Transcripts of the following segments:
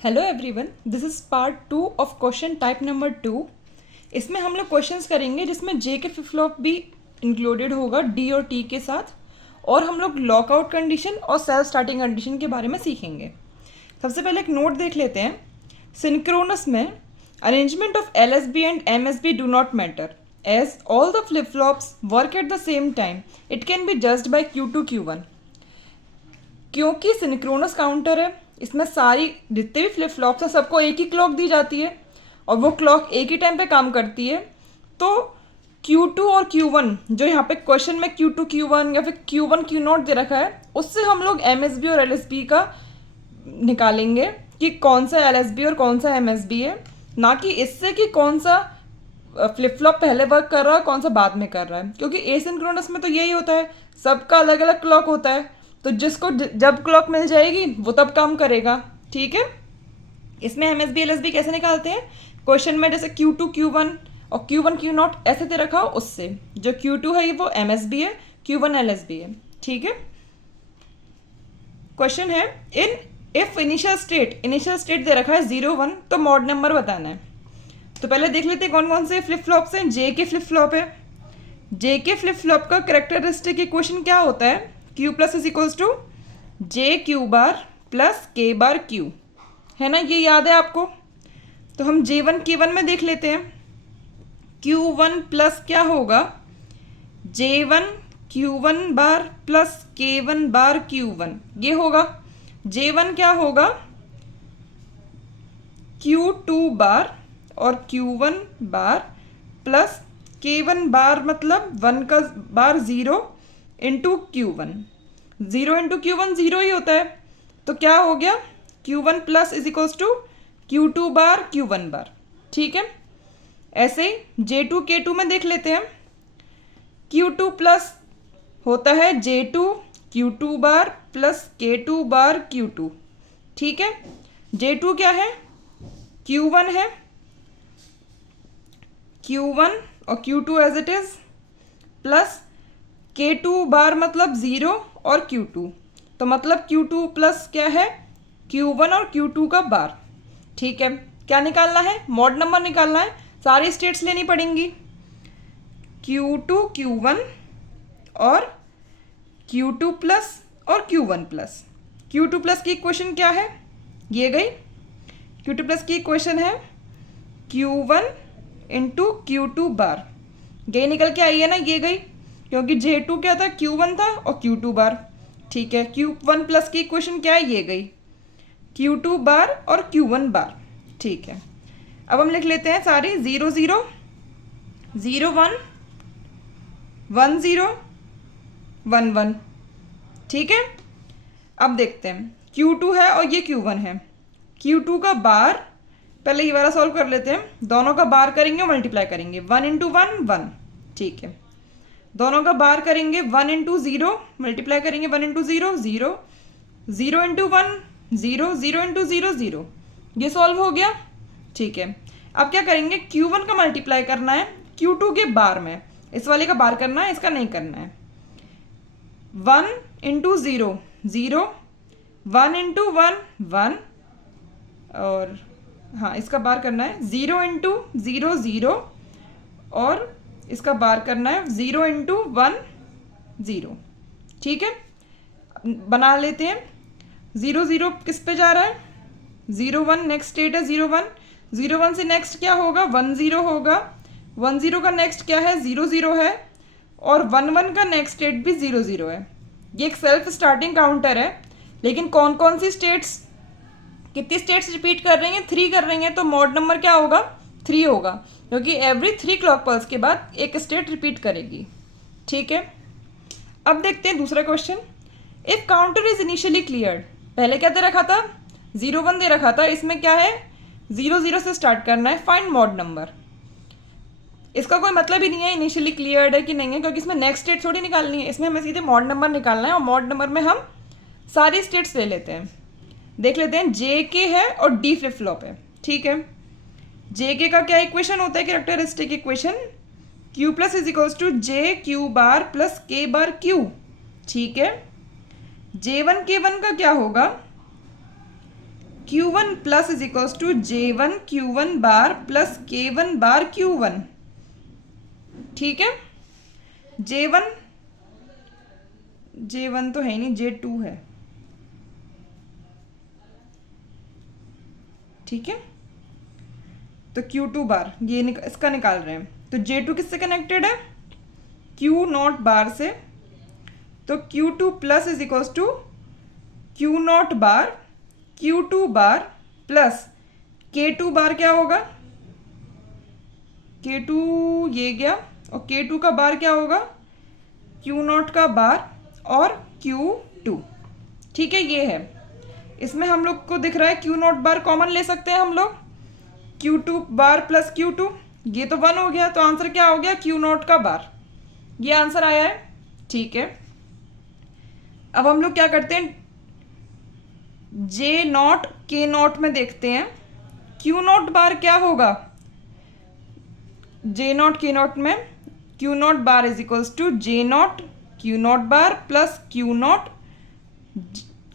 Hello everyone, this is part 2 of question type number 2। इसमें हम लोग क्वेश्चंस करेंगे जिसमें जे के फ्लिप फ्लॉप भी इंक्लूडेड होगा डी और टी के साथ, और हम लोग लॉकआउट कंडीशन और सेल्फ स्टार्टिंग कंडीशन के बारे में सीखेंगे। सबसे पहले एक नोट देख लेते हैं। सिंक्रोनस में arrangement of L S B and M S B do not matter as all the flip flops work at the same time. It can be judged by Q2 Q1। क्योंकि synchronous counter है, इसमें सारी जितने भी flip flops हैं सबको एक ही clock दी जाती है और वो क्लॉक एक ही टाइम पे काम करती है। तो Q2 और Q1 जो यहाँ पे क्वेश्चन में Q2 Q1 या फिर Q1 Q0 दे रखा है, उससे हम लोग MSB और LSB का निकालेंगे कि कौन सा LSB और कौन सा MSB है, ना कि इससे कि कौन सा फ्लिप फ्लॉप पहले वर्क कर रहा है कौन सा बाद में कर रहा है। क्योंकि एसिंक्रोनस में तो यही होता है, सबका अलग अलग क्लॉक होता है, तो जिसको जब क्लॉक मिल जाएगी वो तब काम करेगा। ठीक है, इसमें MSB LSB कैसे निकालते हैं? क्वेश्चन में जैसे Q2 Q1 और Q1 Q0 ऐसे दे रखा हो, उससे जो Q2 है वो MSB है, Q1 LSB है। ठीक है, क्वेश्चन है इन इफ इनिशियल स्टेट दे रखा है 0 1, तो मॉड नंबर बताना है। तो पहले देख लेते हैं कौन कौन से फ्लिप फ्लॉप्स हैं। जे के फ्लिप फ्लॉप है। जे के फ्लिप फ्लॉप का कैरेक्टरिस्टिक इक्वेशन क्या होता है? Q plus is equals to J Q bar plus K bar Q, है ना, ये याद है आपको? तो हम J1 K1 में देख लेते हैं। Q1 प्लस क्या होगा? J1 Q1 bar plus K1 bar Q1, ये होगा। J1 क्या होगा? Q2 बार और Q1 बार प्लस K1 बार, मतलब 1 का बार 0 इंटू Q1। 0 इंटू Q1 0 ही होता है, तो क्या हो गया? Q1 plus is equals to Q2 bar Q1 bar. ठीक है, ऐसे ही J2 K2 में देख लेते हैं। Q2 प्लस होता है J2 Q2 bar plus K2 बार Q2। ठीक है, J2 क्या है? Q1 है, Q1 और Q2 as it is, plus K2 bar मतलब 0 और Q2, तो मतलब Q2 प्लस क्या है? Q1 और Q2 का बार। ठीक है, क्या निकालना है? मॉड नंबर निकालना है, सारी स्टेट्स लेनी पड़ेंगी। Q2 Q1 और Q2 प्लस और Q1 प्लस। Q2 प्लस की इक्वेशन क्या है? ये गई। Q2 प्लस की इक्वेशन है Q1 इंटू Q2 बार, ये निकल के आई है ना, ये गई, क्योंकि J2 क्या था? Q1 था और Q2 बार। ठीक है, Q1 प्लस की इक्वेशन क्या है? ये गई, Q2 बार और Q1 बार। ठीक है, अब हम लिख लेते हैं सारी 0 0 0 1 1 0 1 1। ठीक है, अब देखते हैं Q2 है और ये Q1 है। Q2 का बार पहले ये वाला सॉल्व कर लेते हैं, दोनों का बार करेंगे और मल्टीप्लाई करेंगे। 1 इंटू 1 1। ठीक है, दोनों का बार करेंगे 1 इंटू 0, मल्टीप्लाई करेंगे 1 इंटू 0 0, 0 इंटू 1 0, 0 इंटू 0 0, ये सॉल्व हो गया। ठीक है, अब क्या करेंगे? Q1 का मल्टीप्लाई करना है Q2 के बार में, इस वाले का बार करना है, इसका नहीं करना है। 1 इंटू 0 0, 1 इंटू 1 1, और हाँ इसका बार करना है 0 इंटू 0 0, और इसका बार करना है 0 इंटू 1 0। ठीक है, बना लेते हैं। 0 0 किस पे जा रहा है? 0 1, नेक्स्ट स्टेट है 0 1। 0 1 से नेक्स्ट क्या होगा? 1 0 होगा। 1 0 का नेक्स्ट क्या है? 0 0 है, और 1 1 का नेक्स्ट स्टेट भी 0 0 है। ये एक सेल्फ स्टार्टिंग काउंटर है, लेकिन कौन कौन सी स्टेट्स, कितनी स्टेट्स रिपीट कर रही हैं? 3 कर रही हैं, तो मॉड नंबर क्या होगा? 3 होगा, क्योंकि एवरी 3 क्लॉक पल्स के बाद एक स्टेट रिपीट करेगी। ठीक है, अब देखते हैं दूसरा question. If counter is initially cleared, पहले क्या दे रखा था? 0 1 दे रखा था, इसमें क्या है? 0 0 से स्टार्ट करना है, फाइंड मॉड नंबर। इसका कोई मतलब ही नहीं है इनिशियली क्लियर्ड है कि नहीं है, क्योंकि इसमें नेक्स्ट स्टेट थोड़ी निकालनी है, इसमें हमें सीधे मॉड नंबर निकालना है, और मॉड नंबर में हम सारी स्टेट्स ले लेते हैं। देख लेते हैं, जे के है और डी फ्लिप फ्लॉप है। ठीक है, जे के का क्या इक्वेशन होता है? Characteristic equation Q plus is equals to J Q bar plus K bar Q. ठीक है, J1 K1 का क्या होगा? Q1 plus is equals to J1 Q1 bar plus K1 bar Q1। ठीक है, J1 तो है ही नहीं, J2 है। ठीक है, तो Q2 बार ये इसका निकाल रहे हैं। तो J2 किससे कनेक्टेड है? Q0 बार से। तो Q2 plus is equals to Q0 bar Q2 bar plus K2 bar क्या होगा? K2 ये गया, और K2 का बार क्या होगा? Q0 का बार और Q2। ठीक है, ये है। इसमें हम लोग को दिख रहा है Q0 बार कॉमन ले सकते हैं हम लोग, Q2 बार प्लस Q2, ये तो 1 हो गया। तो आंसर क्या हो गया? Q0 का बार। ये आंसर आया है। ठीक है, अब हम लोग क्या करते हैं, J0 K0 में देखते हैं Q0 बार क्या होगा। J0 K0 में Q0 bar is equals to J0 Q0 bar plus Q0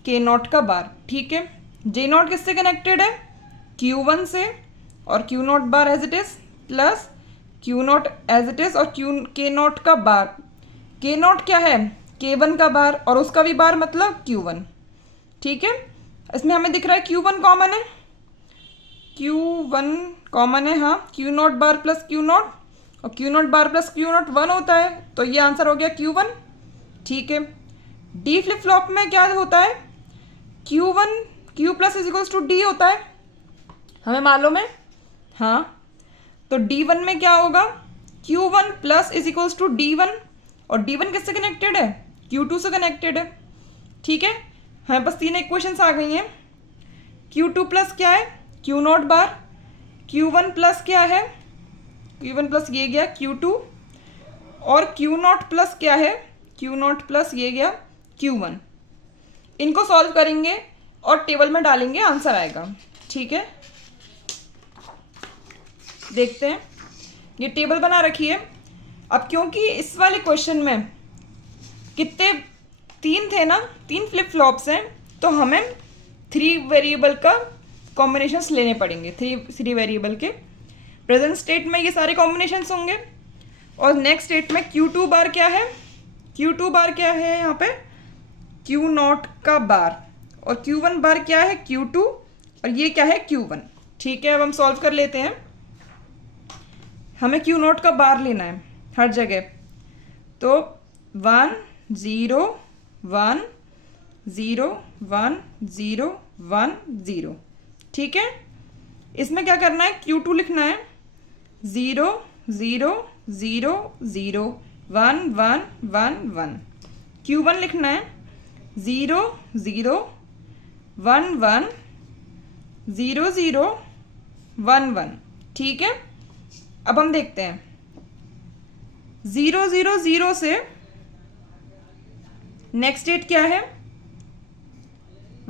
K0 का बार। ठीक है, J0 किससे कनेक्टेड है? Q1 से, और Q0 bar as it is plus Q0 as it is, और K0 का बार। K0 क्या है? K1 का बार, और उसका भी बार मतलब Q1। ठीक है, इसमें हमें दिख रहा है Q1 कॉमन है, Q1 कॉमन है। हाँ, Q0 बार प्लस Q0, और Q0 बार प्लस Q0 1 होता है, तो ये आंसर हो गया Q1। ठीक है, डी फ्लिप फ्लॉप में क्या होता है? Q1 Q plus is equals to D होता है, हमें मालूम है। हाँ, तो D1 में क्या होगा? Q1 plus is equals to D1, और D1 किससे कनेक्टेड है? Q2 से कनेक्टेड है। ठीक है, हमें बस 3 इक्वेशंस आ गई हैं। Q2 प्लस क्या है? Q0 बार। Q1 प्लस क्या है? Q1 प्लस ये गया Q2, और Q0 प्लस क्या है? Q0 प्लस ये गया Q1। इनको सॉल्व करेंगे और टेबल में डालेंगे, आंसर आएगा। ठीक है, देखते हैं, ये टेबल बना रखी है। अब क्योंकि इस वाले क्वेश्चन में कितने 3 थे ना, 3 फ्लिप फ्लॉप्स हैं, तो हमें 3 वेरिएबल का कॉम्बिनेशंस लेने पड़ेंगे। 3 वेरिएबल के प्रेजेंट स्टेट में ये सारे कॉम्बिनेशंस होंगे, और नेक्स्ट स्टेट में Q2 बार क्या है? Q2 बार क्या है यहाँ पे? Q0 का बार, और Q1 बार क्या है? Q2, और ये क्या है? Q1। ठीक है, अब हम सॉल्व कर लेते हैं। हमें Q0 का बार लेना है हर जगह, तो 1 0 1 0 1 0 1 0। ठीक है, इसमें क्या करना है? Q2 लिखना है 0 0 0 0 1 1 1 1। Q1 लिखना है 0 0 1 1 0 0 1 1। ठीक है, अब हम देखते हैं 0 0 0 से नेक्स्ट डेट क्या है?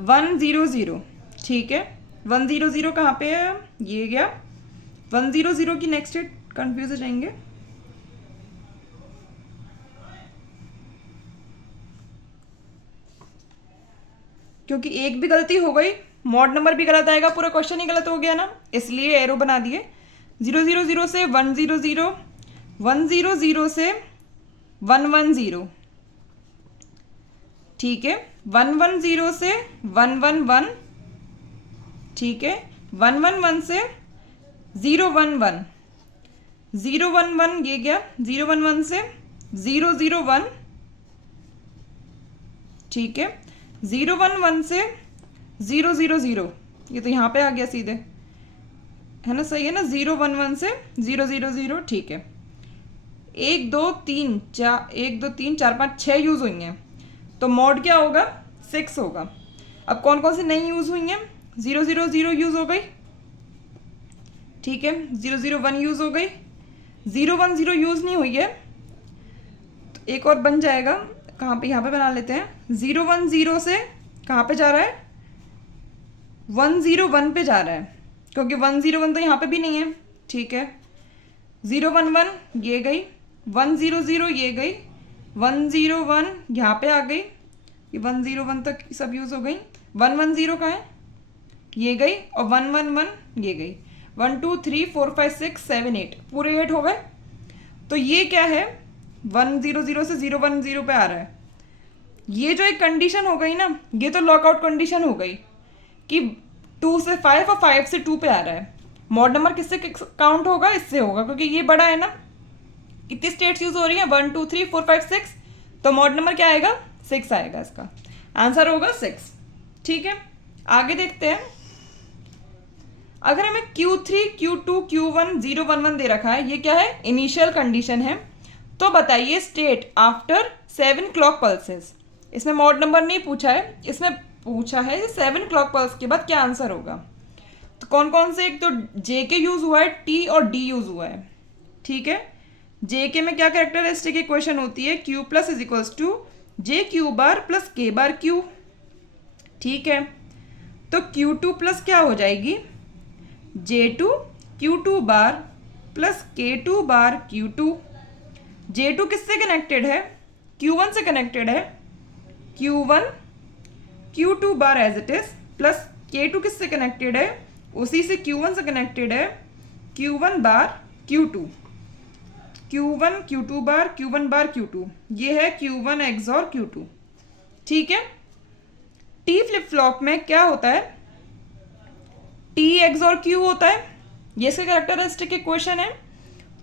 1 0 0। ठीक है, 1 0 0 कहाँ पे है? ये गया 1 0 0 की नेक्स्ट डेट, कंफ्यूज हो जाएंगे। क्योंकि एक भी गलती हो गई, मॉड नंबर भी गलत आएगा, पूरा क्वेश्चन ही गलत हो गया ना, इसलिए एरो बना दिए। 0 0 0 से 1 0 0, 1 0 0 से 1 1 0। ठीक है, 1 1 0 से 1 1 1। ठीक है, 1 1 1 से 0 1 1, 0 1 1 ये गया 0 1 1 से 0 0 1। ठीक है, 0 1 1 से 0 0 0, ये तो यहाँ पे आ गया सीधे, है ना? सही है ना? 0 1 1 से 0 0 0। ठीक है, 1 2 3 4 5 6 यूज़ हुई हैं, तो मॉड क्या होगा? 6 होगा। अब कौन कौन सी नहीं यूज़ हुई हैं? 0 0 0 यूज़ हो गई। ठीक है, 0 0 1 यूज़ हो गई। 0 1 0 यूज़ नहीं हुई है, तो एक और बन जाएगा। कहाँ पे? यहाँ पे बना लेते हैं। 0 1 0 से कहाँ पे जा रहा है? 1 0 1 पे जा रहा है, क्योंकि 1 0 1 तो यहाँ पे भी नहीं है। ठीक है, 0 1 1 ये गई, 1 0 0 ये गई, 1 0 1 यहाँ पे आ गई, ये 1 0 1 तक सब यूज़ हो गई। 1 1 0 कहाँ है? ये गई और 1 1 1 ये गई, 1 2 3 4 5 6 7 8 पूरे 8 हो गए। तो ये क्या है 1 0 0 से 0 1 0 पे आ रहा है। ये जो एक कंडीशन हो गई ना, ये तो लॉकआउट कंडीशन हो गई कि 2 से 5 और 5 से 2 पे आ रहा है। मॉड नंबर किससे काउंट होगा? इससे होगा, क्योंकि ये बड़ा है ना। कितनी स्टेट्स यूज हो रही है? 1 2 3 4 5 6, तो मॉड नंबर क्या आएगा? 6 आएगा। इसका आंसर होगा 6। ठीक है, आगे देखते हैं। अगर हमें Q3 Q2 Q1 0 1 1 दे रखा है, ये क्या है? इनिशियल कंडीशन है। तो बताइए स्टेट आफ्टर 7 क्लॉक पल्सेस। इसमें मॉड नंबर नहीं पूछा है, इसमें पूछा है 7 क्लॉक पल्स के बाद क्या आंसर होगा। तो कौन कौन से? एक तो JK यूज हुआ है, T और D यूज हुआ है। ठीक है, JK में क्या कैरेक्टरिस्टिक इक्वेशन होती है? Q plus is equals to JQ bar plus K bar Q। ठीक है, तो Q2 प्लस क्या हो जाएगी? J2 Q2 bar plus K2 बार Q2। J2 किससे कनेक्टेड है? Q1 से कनेक्टेड है। Q1 Q2 bar as it is plus K2 किससे कनेक्टेड है? उसी से Q1 से कनेक्टेड है, Q1 बार Q2। Q1 Q2 bar Q1 बार Q2, ये है Q1 XOR Q2। ठीक है, T फ्लिप फ्लॉप में क्या होता है? T XOR Q होता है, ये इसका कैरेक्टरिस्टिक इक्वेशन है।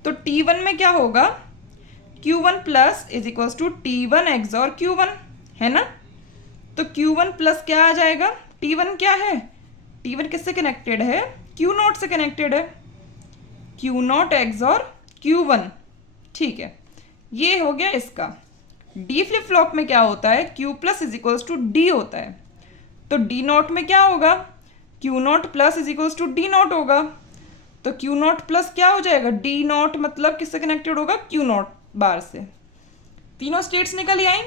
तो T1 में क्या होगा? Q1 plus is equals to T1 XOR Q1, है ना। तो Q1 प्लस क्या आ जाएगा? T1 क्या है? T1 किससे कनेक्टेड है? Q0 से कनेक्टेड है, Q0 XOR Q1। ठीक है, ये हो गया इसका। D फ्लिप फ्लॉप में क्या होता है? Q plus is equals to D होता है। तो D0 में क्या होगा? Q0 plus is equals to D0 होगा। तो Q0 प्लस क्या हो जाएगा? D0 मतलब किससे कनेक्टेड होगा? Q0 बार से। तीनों स्टेट्स निकल आई।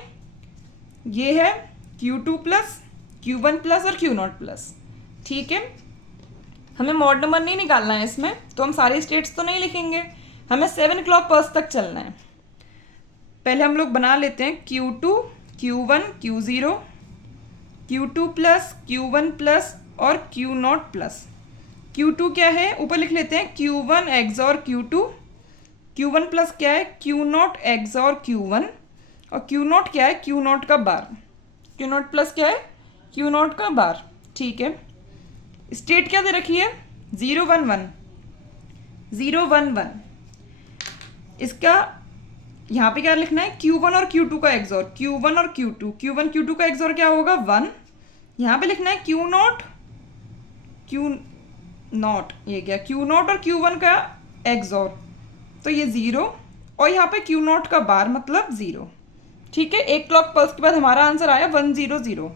ये है Q2 प्लस Q1 प्लस और Q0 प्लस। ठीक है, हमें मॉड नंबर नहीं निकालना है इसमें, तो हम सारी स्टेट्स तो नहीं लिखेंगे, हमें 7 क्लॉक पल्स तक चलना है। पहले हम लोग बना लेते हैं Q2 Q1 Q0 Q2 plus Q1 plus और Q0 प्लस। Q2 क्या है? ऊपर लिख लेते हैं Q1 XOR Q2। Q1 plus क्या है? Q0 XOR Q1। और Q0 क्या है? Q0 का बार। Q0 प्लस क्या है? Q0 का बार। ठीक है, स्टेट क्या दे रखी है? 0 1 1 0 1 1। इसका यहाँ पे क्या लिखना है? Q1 और Q2 का XOR, Q1 और Q2, Q1 Q2 का XOR क्या होगा? 1। यहाँ पे लिखना है Q0 ये क्या? Q0 और Q1 का XOR, तो ये 0 और यहाँ पे Q0 का बार मतलब 0। ठीक है, एक क्लॉक पल्स के बाद हमारा आंसर आया 1 0 0।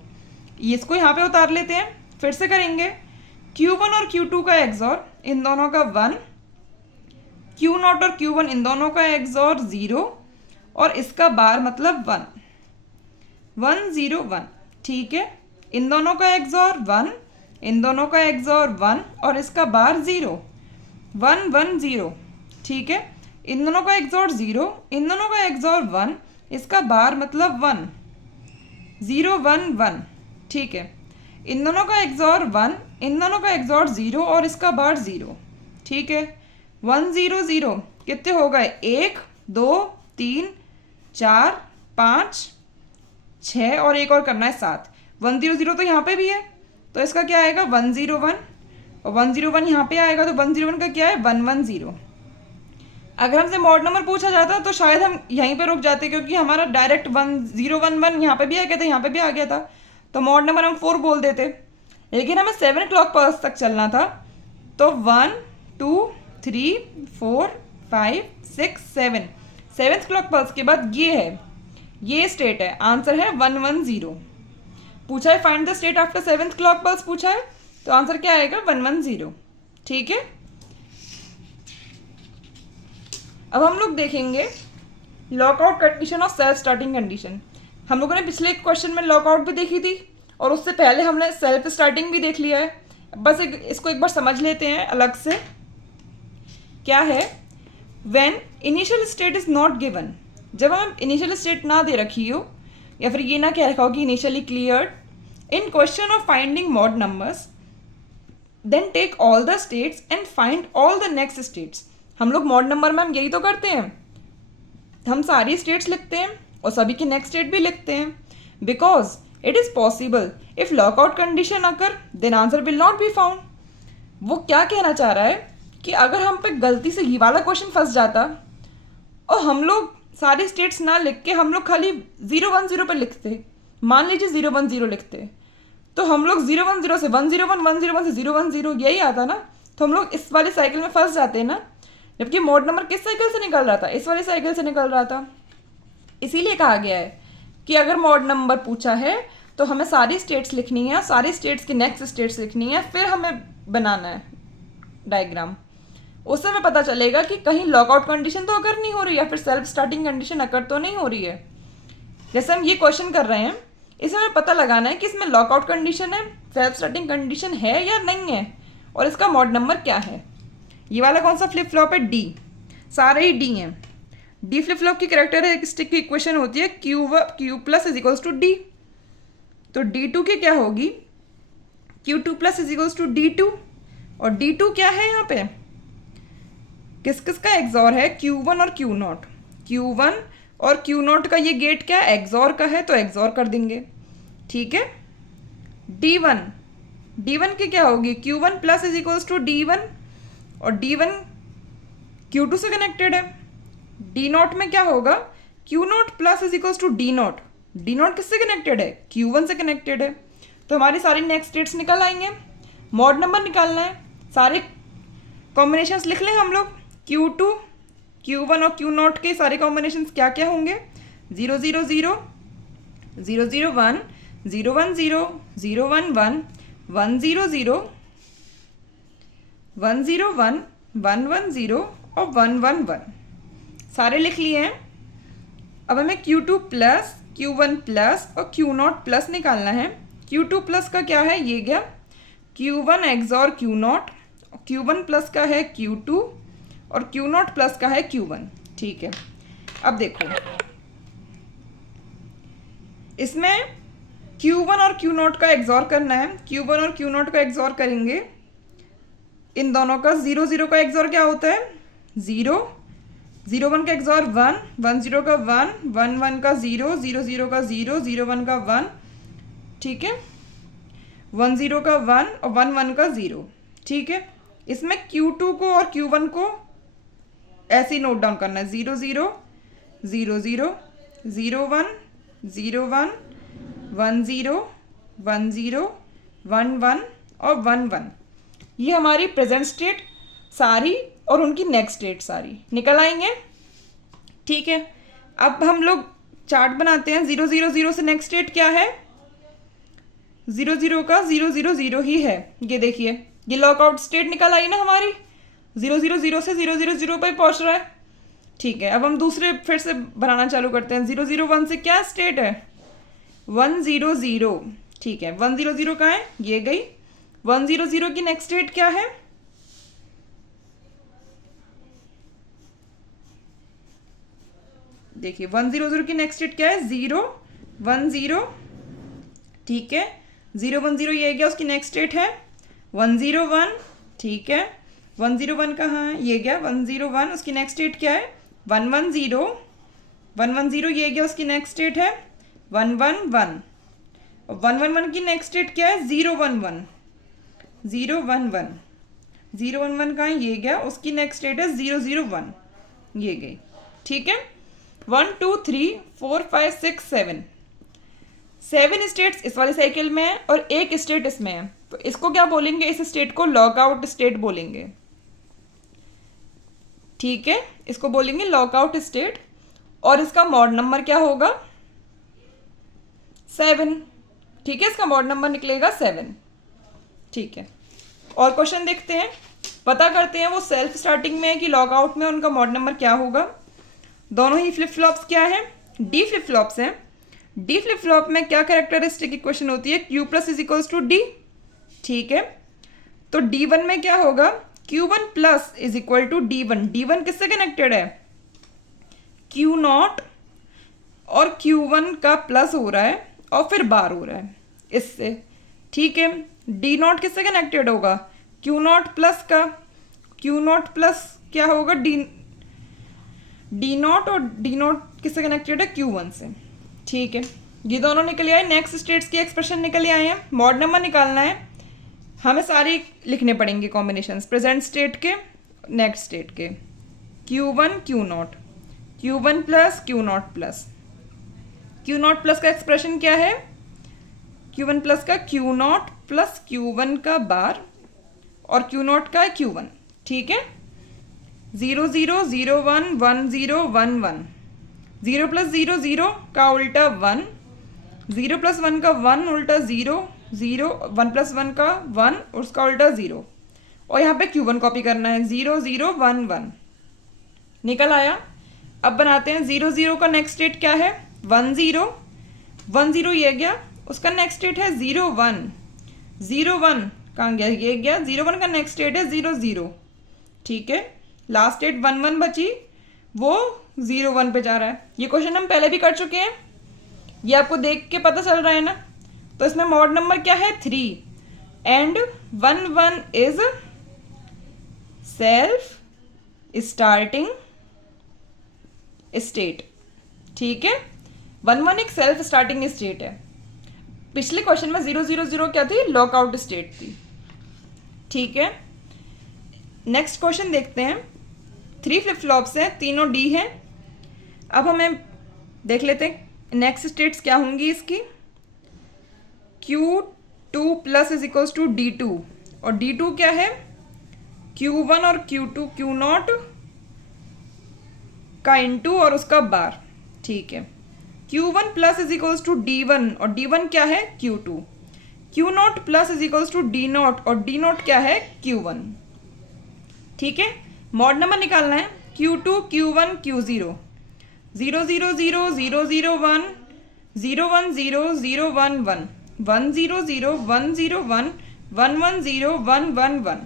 इसको यहाँ पे उतार लेते हैं, फिर से करेंगे। Q1 और Q2 का XOR, इन दोनों का 1। Q0 और Q1 इन दोनों का XOR 0 और इसका बार मतलब 1 1 0 1। ठीक है, इन दोनों का XOR 1, इन दोनों का XOR 1 और इसका बार 0 1 1 0। ठीक है, इन दोनों का XOR 0, इन दोनों का XOR 1, इसका बार मतलब 1 0 1 1। ठीक है, इन दोनों का XOR 1, इन दोनों का XOR 0 और इसका बार 0। ठीक है, 1 0 0 कितने हो गए? 1 2 3 4 5 6 और एक और करना है 7। 1 0 0 तो यहाँ पे भी है, तो इसका क्या आएगा? 1 0 1 और 1 0 1 यहाँ पे आएगा, तो 1 0 1 का क्या है? 1 1 0। अगर हमसे मॉड नंबर पूछा जाता तो शायद हम यहीं पे रुक जाते, क्योंकि हमारा डायरेक्ट 1 0 1 1 यहाँ पे भी आ गया था, यहाँ पे भी आ गया था, तो मॉड नंबर हम 4 बोल देते। लेकिन हमें 7 क्लॉक पल्स तक चलना था, तो 1 2 3 4 5 6 7 7th क्लॉक पल्स के बाद ये है, ये स्टेट है। आंसर है 1 1 0। पूछा है find the state after 7th clock pulse पूछा है, तो आंसर क्या आएगा? 1 1 0। ठीक है, अब हम लोग देखेंगे लॉकआउट कंडीशन और सेल्फ स्टार्टिंग कंडीशन। हम लोगों ने पिछले क्वेश्चन में लॉकआउट भी देखी थी और उससे पहले हमने सेल्फ स्टार्टिंग भी देख लिया है। बस इसको एक बार समझ लेते हैं अलग से। क्या है? When initial state is not given, जब हमें इनिशियल स्टेट ना दे रखी हो या फिर ये ना कह रखा हो कि initially cleared in question of finding mod numbers, then take all the states and find all the next states. हम लोग मॉड नंबर में हम यही तो करते हैं, हम सारी स्टेट्स लिखते हैं और सभी की नेक्स्ट स्टेट भी लिखते हैं। Because it is possible if lockout condition occur then answer will not be found. वो क्या कहना चाह रहा है कि अगर हम पे गलती से ये वाला क्वेश्चन फंस जाता और हम लोग सारी स्टेट्स ना लिख के हम लोग खाली 010 पे लिखते, मान लीजिए 010 लिखते, तो हम लोग 010 से 101, 101 से 010 यही आता ना, तो हम लोग इस वाले साइकिल में फंस जाते हैं ना। जबकि मोड नंबर किस साइकिल से निकल रहा था? इस वाले साइकिल से निकल रहा था। इसीलिए कहा गया है कि अगर मोड नंबर पूछा है तो हमें सारी स्टेट्स लिखनी है, सारी स्टेट्स की नेक्स्ट स्टेट्स लिखनी है, फिर हमें बनाना है डायग्राम। उससे हमें पता चलेगा कि कहीं लॉकआउट कंडीशन तो अगर नहीं हो रही है, फिर सेल्फ स्टार्टिंग कंडीशन अकर तो नहीं हो रही है। जैसे हम ये क्वेश्चन कर रहे हैं, इसमें हमें पता लगाना है कि इसमें लॉकआउट कंडीशन है, सेल्फ स्टार्टिंग कंडीशन है या नहीं है, और इसका मॉड नंबर क्या है। ये वाला कौन सा फ्लिप फ्लॉप है? डी। सारे ही डी हैं। डी फ्लिप फ्लॉप की कैरेक्टरिस्टिक की इक्वेशन होती है Q plus is equals to D. तो D2 की क्या होगी? Q2 plus is equals to D2। और D2 क्या है यहाँ पे? किस किस का एक्सॉर है? Q1 और Q0। Q1 और Q0 का ये गेट क्या है? एक्सॉर का है, तो एक्सॉर कर देंगे। ठीक है। D1 की क्या होगी? Q1 plus is equals to D1, और D1 Q2 से कनेक्टेड है। D0 में क्या होगा? Q0 plus is equals to D0। D0 किससे कनेक्टेड है? Q1 से कनेक्टेड है। तो हमारी सारी नेक्स्ट स्टेट्स निकल आएंगे। मॉड नंबर निकालना है, सारे कॉम्बिनेशंस लिख लें हम लोग। Q2, Q1 और Q0 के सारे कॉम्बिनेशंस क्या क्या होंगे? 000, 001, 010, 011, 100, 101, 110 और 111 सारे लिख लिए हैं। अब हमें Q2 प्लस, Q1 प्लस और Q0 प्लस निकालना है। Q2 प्लस का क्या है? ये गया Q1 XOR Q0, Q1 plus का है Q2 और Q0 प्लस का है Q1। ठीक है। अब देखो इसमें Q1 और Q0 का एक्सॉर करना है। Q1 और Q0 का एक्सॉर करेंगे, इन दोनों का 0 का एक्सॉर क्या होता है? 0, 01 का एक्सॉर 1, 10 का 1, 11 का 0, 00 का 0, 01 का 1। ठीक है। 10 का 1 और 11 का 0। ठीक है। इसमें Q2 को और Q1 को ऐसे ही नोट डाउन करना है। 00, 00, 01, 01, 10, 10, 11 और 11। ये हमारी प्रेजेंट स्टेट सारी और उनकी नेक्स्ट स्टेट सारी निकल आएंगे। ठीक है। अब हम लोग चार्ट बनाते हैं। 000 से नेक्स्ट स्टेट क्या है? 00 का 000 ही है। ये देखिए, ये लॉकआउट स्टेट निकल आई ना हमारी। 000 से 000 पर पहुंच रहा है। ठीक है। अब हम दूसरे फिर से बनाना चालू करते हैं। 001 से क्या स्टेट है? 100। ठीक है। 100 कहाँ है? ये गई। 100 की नेक्स्ट स्टेट क्या है? देखिए 100 की नेक्स्ट स्टेट क्या है? 010। ठीक है। 010 ये गया, उसकी नेक्स्ट स्टेट है 101। ठीक है। 101 कहाँ है? ये गया 101, उसकी नेक्स्ट स्टेट क्या है? 110। 110 ये गया, उसकी नेक्स्ट स्टेट है 111। और 111 की नेक्स्ट स्टेट क्या है? 011। 011 कहाँ है? ये गया, उसकी नेक्स्ट स्टेट है 001। ये गई। ठीक है। 1 2 3 4 5 6 7 7 स्टेट्स इस वाले साइकिल में है और एक स्टेट इसमें है, तो इसको क्या बोलेंगे? इस स्टेट को लॉकआउट स्टेट बोलेंगे। ठीक है। इसको बोलेंगे लॉकआउट स्टेट, और इसका मॉड नंबर क्या होगा? 7। ठीक है। इसका मॉड नंबर निकलेगा 7। ठीक है। और क्वेश्चन देखते हैं, पता करते हैं वो सेल्फ स्टार्टिंग में है कि लॉकआउट में, उनका मॉड नंबर क्या होगा। दोनों ही फ्लिप फ्लॉप्स क्या है? डी फ्लिप फ्लॉप्स हैं। डी फ्लिप फ्लॉप में क्या कैरेक्टरिस्टिक इक्वेशन होती है? Q plus is equals to D. ठीक है। तो D1 में क्या होगा? Q1 plus is equal to D1। D1 किससे कनेक्टेड है? Q0 और Q1 का प्लस हो रहा है और फिर बार हो रहा है इससे। ठीक है। D0 किससे कनेक्टेड होगा? क्यू नॉट प्लस का, क्यू नॉट प्लस क्या होगा, डी नॉट, और डी नॉट किससे कनेक्टेड है, क्यू वन से। ठीक है, ये दोनों निकल आए। नेक्स्ट स्टेट्स की एक्सप्रेशन निकल आए हैं। मॉड नंबर निकालना है, हमें सारे लिखने पड़ेंगे कॉम्बिनेशन, प्रेजेंट स्टेट के, नेक्स्ट स्टेट के। Q one Q not, Q one plus Q not plus, Q not plus का एक्सप्रेशन क्या है, क्यू वन प्लस का Q not plus Q one का बार, और क्यू नॉट का है क्यू वन। ठीक है, 0 0 0 1 1 0 1 1, 0 प्लस 0 0 का उल्टा 1, 0 प्लस 1 का 1 उल्टा 0, 0 1 प्लस 1 का 1 उसका उल्टा 0, और यहाँ पे Q1 कॉपी करना है, 0 0 1 1 निकल आया। अब बनाते हैं 0 0 का नेक्स्ट स्टेट क्या है, 1 0 1 0 ये गया, उसका नेक्स्ट स्टेट है 0 1 0 1 कहाँ गया, ये गया। 0 1 का नेक्स्ट स्टेट है 0 0। ठीक है, लास्ट स्टेट 1 1 बची, वो 0 1 पे जा रहा है। ये क्वेश्चन हम पहले भी कर चुके हैं, ये आपको देख के पता चल रहा है ना। तो इसमें मॉड नंबर क्या है, 3, and 1 1 is self starting state. ठीक है, 1 1 एक सेल्फ स्टार्टिंग स्टेट है। पिछले क्वेश्चन में 0 0 0 क्या थी, लॉकआउट स्टेट थी। ठीक है, नेक्स्ट क्वेश्चन देखते हैं। 3 फ्लिप फ्लॉप्स हैं, तीनों डी हैं। अब हमें देख लेते हैं नेक्स्ट स्टेट्स क्या होंगी इसकी। Q2 plus is equals to D2, और D2 क्या है, Q1 और Q2 Q नॉट का इनटू और उसका बार। ठीक है, Q1 plus is equals to D1, और D1 क्या है, Q2। Q not plus is equals to D not, और D नॉट क्या है, Q1। ठीक है, मॉड नंबर निकालना है। Q2 Q1 Q0, 0 0 0 0 0 1 0 1 0 0 1 1 1 0 0 1 0 1 1 1 0 1 1 1।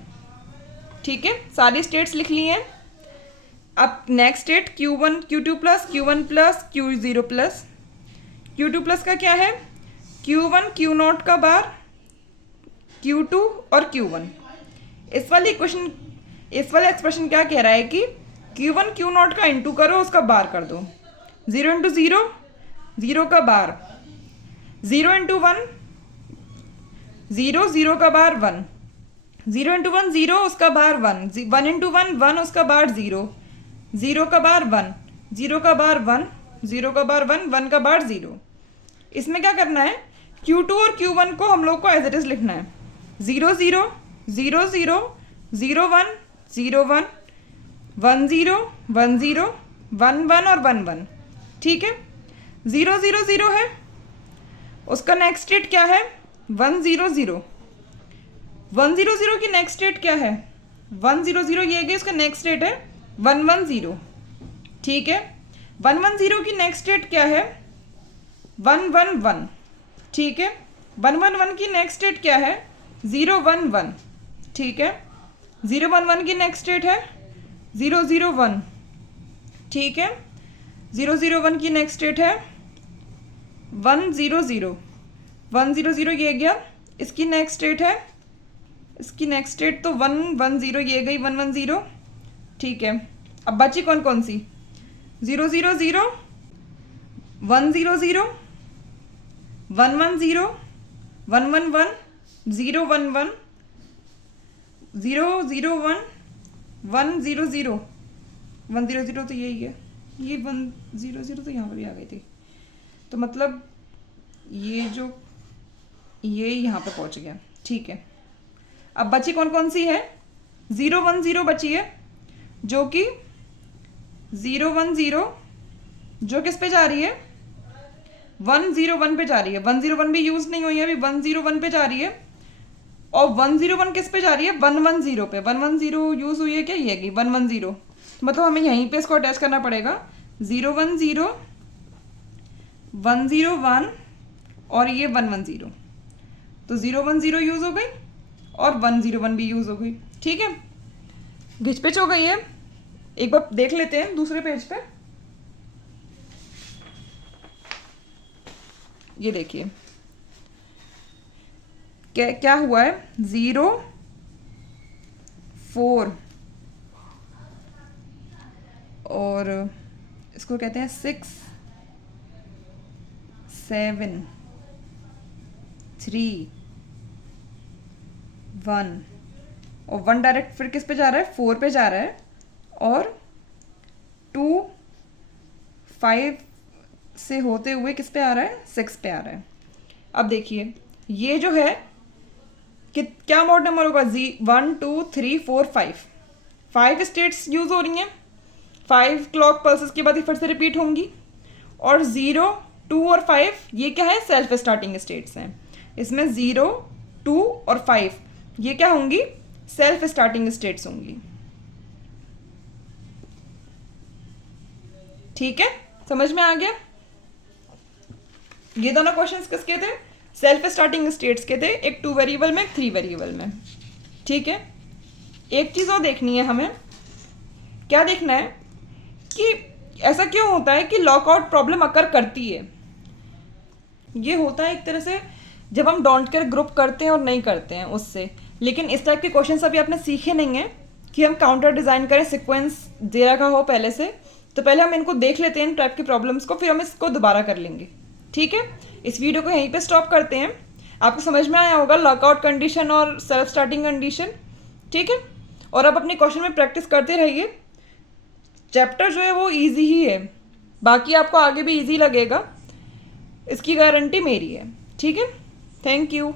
ठीक है, सारी स्टेट्स लिख ली हैं। अब next state Q1 Q2 plus Q1 plus Q0 plus, Q2 plus का क्या है, Q1 Q नॉट का बार, Q2 और Q1। इस वाले एक्सप्रेशन क्या कह रहा है कि Q1 Q नॉट का इंटू करो, उसका बार कर दो। 0 इंटू 0 0 का बार, 0 इंटू 1 0 0 का बार 1, 0 इंटू 1 0 उसका बार 1, 1 इंटू 1 1 उसका बार 0, 0 का बार 1, 0 का बार 1, 0 का बार 1, 1 का बार 0। इसमें क्या करना है, Q2 और Q1 को हम लोग को एज इट इज लिखना है। 0 0 0 0 0 1 0 1 1 0 1 0 1 1 और 1 1। ठीक है, 0 0 0 है, उसका नेक्स्ट स्टेट क्या है, 1 0 0। 1 0 0 की नेक्स्ट स्टेट क्या है, 1 0 0 ये गई, उसका नेक्स्ट स्टेट है 1 1 0। ठीक है, 1 1 0 की नेक्स्ट स्टेट क्या है, 1 1 1। ठीक है, 1 1 1 की नेक्स्ट स्टेट क्या है, 0 1 1। ठीक है, 0 1 1 की नेक्स्ट स्टेट है 0 0 1। ठीक है, 0 0 1 की नेक्स्ट स्टेट है 1 0 0। 1 0 0 ये गया, इसकी नेक्स्ट स्टेट है, इसकी नेक्स्ट स्टेट तो 1 1 0 ये गई, 1 1 0। ठीक है, अब बची कौन कौन सी, 0 0 0 1 0 0 1 1 0 1 1 1 0 1 1 0 0 1 1 0 0 1 0 0 तो यही है, ये 1 0 0 तो यहाँ पर भी आ गई थी। तो मतलब ये यहाँ पे पहुँच गया। ठीक है, अब बची कौन कौन सी है, 0 1 0 बची है, जो कि 0 1 0 जो किस पे जा रही है, 1 0 1 पे जा रही है। 1 0 1 भी यूज़ नहीं हुई है अभी, 1 0 1 पे जा रही है। और 1 0 1 किस पे जा रही है, 1 1 0 पे। 1 1 0 यूज़ हुई है क्या, ये गई 1 1 0। मतलब हमें यहीं पे इसको अटैच करना पड़ेगा, 0 1 0 1 0 1 और ये 1 1 0। तो 0 1 0 यूज़ हो गई और 1 0 1 भी यूज़ हो गई। ठीक है, घिचपिच हो गई है। एक बार देख लेते हैं दूसरे पेज पे, ये देखिए क्या हुआ है, 0 4 और इसको कहते हैं 6 7 3 1 और 1 डायरेक्ट फिर किस पे जा रहा है, 4 पे जा रहा है और 2 5 से होते हुए किस पे आ रहा है, 6 पे आ रहा है। अब देखिए ये जो है कि क्या मॉड नंबर होगा, 1 2 3 4 5 स्टेट्स यूज हो रही हैं, 5 क्लॉक पल्सेस के बाद ये फिर से रिपीट होंगी और 0 2 और 5 ये क्या है, सेल्फ स्टार्टिंग स्टेट्स हैं। इसमें 0 2 और 5 ये क्या होंगी, सेल्फ स्टार्टिंग स्टेट्स होंगी। ठीक है, समझ में आ गया। ये दोनों क्वेश्चंस किसके थे, सेल्फ स्टार्टिंग स्टेट्स के थे, एक 2 वेरिएबल में, एक 3 वेरिएबल में। ठीक है, एक चीज़ और देखनी है हमें, क्या देखना है कि ऐसा क्यों होता है कि लॉकआउट प्रॉब्लम अकर करती है। ये होता है एक तरह से जब हम डोंट केयर ग्रुप करते हैं और नहीं करते हैं उससे। लेकिन इस टाइप के क्वेश्चंस अभी आपने सीखे नहीं हैं कि हम काउंटर डिज़ाइन करें, सीक्वेंस दे रखा हो पहले से, तो पहले हम इनको देख लेते हैं इन टाइप की प्रॉब्लम्स को, फिर हम इसको दोबारा कर लेंगे। ठीक है, इस वीडियो को यहीं पे स्टॉप करते हैं। आपको समझ में आया होगा लॉकआउट कंडीशन और सेल्फ स्टार्टिंग कंडीशन। ठीक है, और अब अपने क्वेश्चन में प्रैक्टिस करते रहिए। चैप्टर जो है वो इजी ही है, बाकी आपको आगे भी इजी लगेगा, इसकी गारंटी मेरी है। ठीक है, थैंक यू।